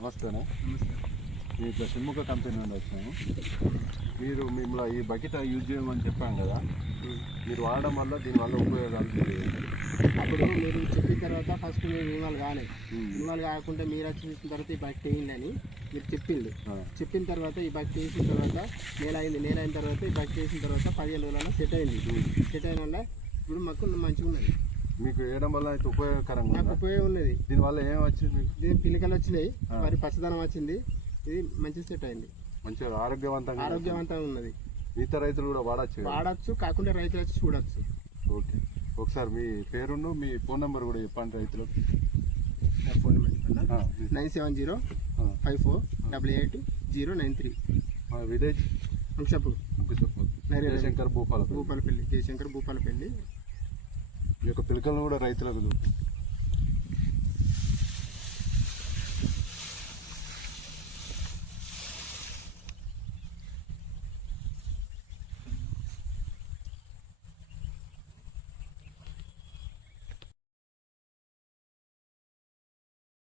నమస్తేనా. మీ ఇట్లా షణ్ముఖ కంపెనీ నుండి వచ్చినాము. మీరు మిమ్మల్ని ఈ బకెట్ యూజ్ చేయమని చెప్పాం కదా, మీరు వాడడం వల్ల దీనివల్ల ఉపయోగాలు తెలియదు. అప్పుడు మీరు చెప్పిన తర్వాత ఫస్ట్ మీరు ఇన్వాల్వ్ కాలేదు. ఇన్వాల్వ్ కాకుండా మీరు వచ్చిన తర్వాత ఈ బకెట్ వేయండి అని మీరు చెప్పింది. చెప్పిన తర్వాత ఈ బకెట్ వేసిన తర్వాత నెల అయిన తర్వాత ఈ బకెట్ వేసిన తర్వాత 15 రోజులలో సెట్ అయింది. సెట్ అయిన వల్ల ఇప్పుడు మాకు మంచిగా ఉన్నది. మీకు వేయడం వల్ల అయితే ఉపయోగకరంగా నాకు ఉపయోగం ఉన్నది. దీనివల్ల ఏం వచ్చింది? దీని పిలికలు వచ్చినాయి, మరి పచ్చదనం వచ్చింది. ఇది మంచి సెట్ అయింది, మంచిగా ఆరోగ్యవంతంగా ఉన్నది. మిగతా రైతులు కూడా వాడచ్చు, కాకుండా రైతులు వచ్చి చూడొచ్చు. ఓకే, ఒకసారి మీ పేరును మీ ఫోన్ నెంబర్ కూడా చెప్పండి రైతులకు. Phone number 97054888093. Village Ankshapur, Jayashankar Bhupalpally. Jayashankar Bhupalpally. ఈ యొక్క పిలకలను కూడా రైతులకు